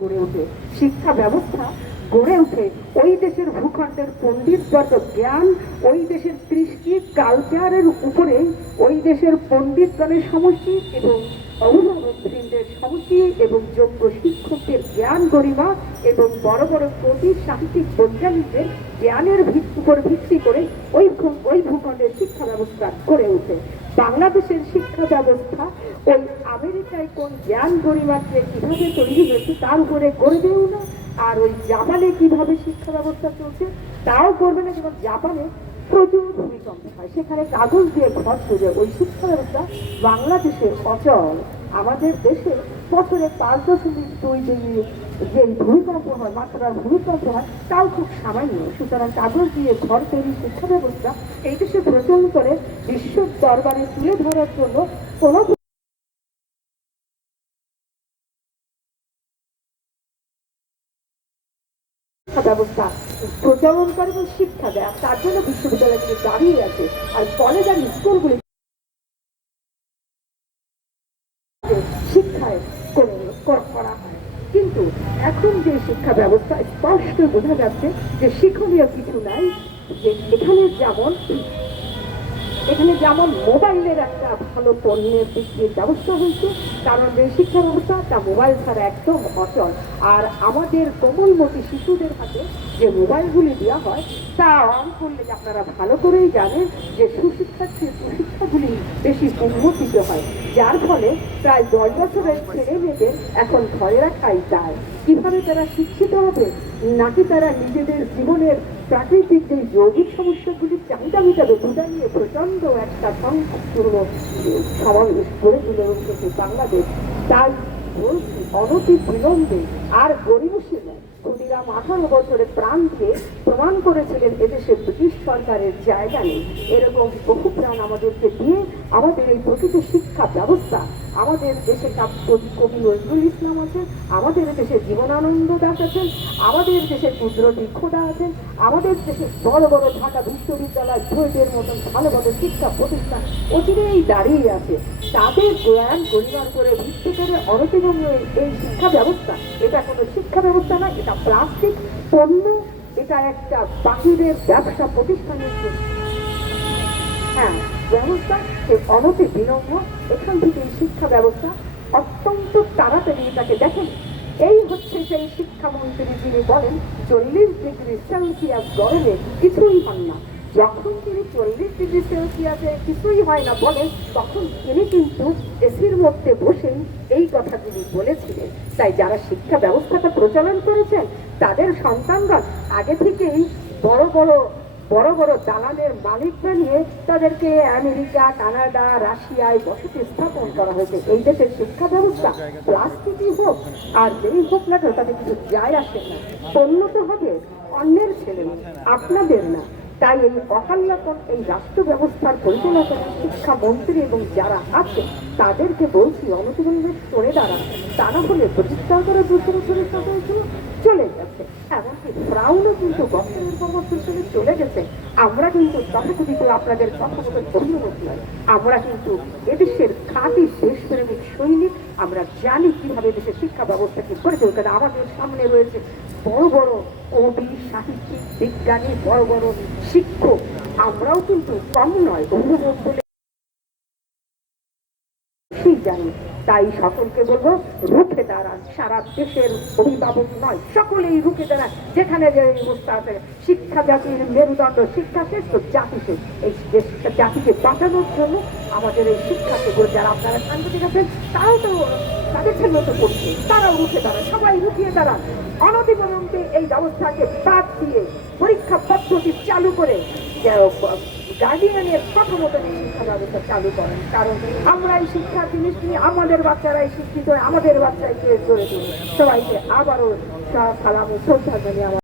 গড়ে ওঠে। শিক্ষা ব্যবস্থা গড়ে ওঠে। ওই দেশের ভূখণ্ডের পণ্ডিতগত জ্ঞান, ওই দেশের কৃষ্টি কালচারের উপরে, ওই দেশের পণ্ডিতগণের সমষ্টি এবং অভিভাবকবৃন্দের সমষ্টি এবং যোগ্য শিক্ষকদের জ্ঞান গরিমা এবং বড় বড় কবি সাহিত্যিক বৈজ্ঞানিকদের জ্ঞানের উপর ভিত্তি করে ওই ওই ভূখণ্ডের শিক্ষা ব্যবস্থা গড়ে ওঠে। বাংলাদেশের শিক্ষা ব্যবস্থা ওই আমেরিকায় কোন জ্ঞান গরিমাত্রে কীভাবে তৈরি হয়েছে তার উপরে গড়বেও না, আর ওই জাপানে কীভাবে শিক্ষা ব্যবস্থা চলছে তাও করবে না, যেমন জাপানে প্রচুর ভূমিকম্প হয়। সেখানে কাগজ দিয়ে ঘর করে ওই শিক্ষা ব্যবস্থা বাংলাদেশে অচল। আমাদের দেশে বছরে পাঁচ দশমিক দুই ডিগ্রি যে ভূমিকম্প হয়, মাত্রার ভূমিকম্প হয়, তাও খুব সামান্য। সুতরাং কাগজ দিয়ে ঘর তৈরি শিক্ষা ব্যবস্থা এই দেশে প্রচলন করে বিশ্ব দরবারে তুলে ধরার জন্য কোনো ব্যবস্থা প্রচলন করে এবং শিক্ষা দেয়। তার জন্য বিশ্ববিদ্যালয়গুলি দাঁড়িয়ে আছে। আর কলেজ আর স্কুলগুলি শিক্ষায় করে হয়। কিন্তু এখন যে শিক্ষা ব্যবস্থা স্পষ্ট বোঝা যাচ্ছে যে শিক্ষণীয় কিছু নাই, যে এখানে যেমন এখানে যেমন মোবাইলের একটা ভালো পণ্যের বিক্রির ব্যবস্থা হয়েছে, কারণ শিক্ষা ব্যবস্থা, তা মোবাইল ছাড়া একদম অচল। আর আমাদের কোমলমতি শিশুদের হাতে যে মোবাইলগুলি দেওয়া হয়, তা অন করলে আপনারা ভালো করেই জানেন যে সুশিক্ষার্থী সুশিক্ষাগুলি বেশি উন্মতিত হয়। যার ফলে প্রায় দশ বছরের ছেলে মেয়েদের এখন ঘরে রাখাই যায়। কীভাবে তারা শিক্ষিত হবে, নাকি তারা নিজেদের জীবনের প্রাকৃতিক যে যৌগিক সমস্যাগুলির চাহিদা মেটাবে দুটা নিয়ে প্রচণ্ড একটা সংকটপূর্ণ সমাবেশ করে তুলে উঠেছে বাংলাদেশ। তার অনতি বিলম্বে আর গরিবসী নয় ক্ষুদিরাম আঠারো বছরে প্রাণ দিয়ে প্রমাণ করেছিলেন এদেশে ব্রিটিশ সরকারের জায়গা নেই। এরকম বহু প্রাণ আমাদেরকে দিয়ে আমাদের এই প্রকৃত শিক্ষা ব্যবস্থা, আমাদের দেশে কবি নজরুল ইসলাম আছেন, আমাদের দেশে জীবনানন্দ দাস আছেন, আমাদের দেশে কুদরতি খোদা আছেন, আমাদের দেশে বড় বড় ঢাকা বিশ্ববিদ্যালয় ধৈর্যের মতন ভালো ভালো শিক্ষা প্রতিষ্ঠান অচিরেই দাঁড়িয়ে আছে। তাদের জ্ঞান পরিবার করে ভিত্তি করে অনতিগম্য এই শিক্ষা ব্যবস্থা, এটা কোনো শিক্ষা ব্যবস্থা না এটা প্লাস্টিক, পণ্য, এটা একটা বাহিরের ব্যবসা প্রতিষ্ঠানের জন্য। হ্যাঁ ব্যবস্থা, সে অনতি বিলম্ব, এখান থেকে শিক্ষা ব্যবস্থা অত্যন্ত তাড়াতাড়ি এটাকে দেখেন। এই হচ্ছে সেই শিক্ষামন্ত্রী যিনি বলেন, চল্লিশ ডিগ্রি সেলসিয়াস গরমে কিছুই হন না। যখন তিনি চল্লিশ ডিগ্রি সেলসিয়াসে কিছুই হয় না বলেন, তখন তিনি কিন্তু এসির মধ্যে বসেই এই কথাগুলি বলেছিলেন। তাই যারা শিক্ষা ব্যবস্থাটা প্রচলন করেছেন, তাদের সন্তানগণ আগে থেকেই বড় বড় বড় বড় দালানের মালিকরা নিয়ে তাদেরকে আমেরিকা, কানাডা, রাশিয়ায় বসতি স্থাপন করা হয়েছে। এই দেশের শিক্ষা ব্যবস্থা প্লাস্টিকই হোক আর যেই হোক না তাদের কিছু যায় আসে না। উন্নত হবে অন্যের ছেলে, আপনাদের না। তাই এই অকাল্যাপন এই রাষ্ট্র ব্যবস্থার পরিচালনা শিক্ষামন্ত্রী এবং যারা আছে, তাদেরকে বলছি, অনতিবিলম্বে সরে দাঁড়ান। তা না হলে প্রতিষ্ঠা করে দুশো বছরের সময়গুলো চলে গেছে। এমনকি কিন্তু চলে গেছে। আমরা কিন্তু আপনাদের নয় আমরা কিন্তু এদেশের খাঁটি দেশপ্রেমিক সৈনিক। আমরা জানি কীভাবে দেশের শিক্ষা ব্যবস্থাকে করে তুলতে। আমাদের সামনে রয়েছে বড় বড় কবি, সাহিত্যিক, বিজ্ঞানী, বড় বড় শিক্ষক। আমরাও কিন্তু কম নয় বলে ঠিক জানি। তাই সকলকে বলব, রুখে দাঁড়ান। সারা দেশের অভিভাবক নয়, সকলেই রুখে দাঁড়ান। যেখানে যে অবস্থা আছে শিক্ষা জাতির মেরুদণ্ড, শিক্ষা শেষ তো জাতি এই জাতিকে বাঁচানোর জন্য আমাদের এই শিক্ষাকে বলে যারা আপনারা সাংবাদিক আছেন, তারাও তো তাদের ছেলে তো করছে। তারাও রুখে দাঁড়ান, সবাই রুখিয়ে দাঁড়ান। অনতিবিলম্বে এই ব্যবস্থাকে বাদ দিয়ে পরীক্ষা পদ্ধতি চালু করে গার্ডিয়ানের প্রথমত শিক্ষা ব্যবস্থা চালু করেন। কারণ আমরা এই শিক্ষা জিনিস নিয়ে আমাদের বাচ্চারাই শিক্ষিত আমাদের বাচ্চাকে গড়ে তুলি। সবাইকে আবারও সালাম শ্রদ্ধা জানিয়ে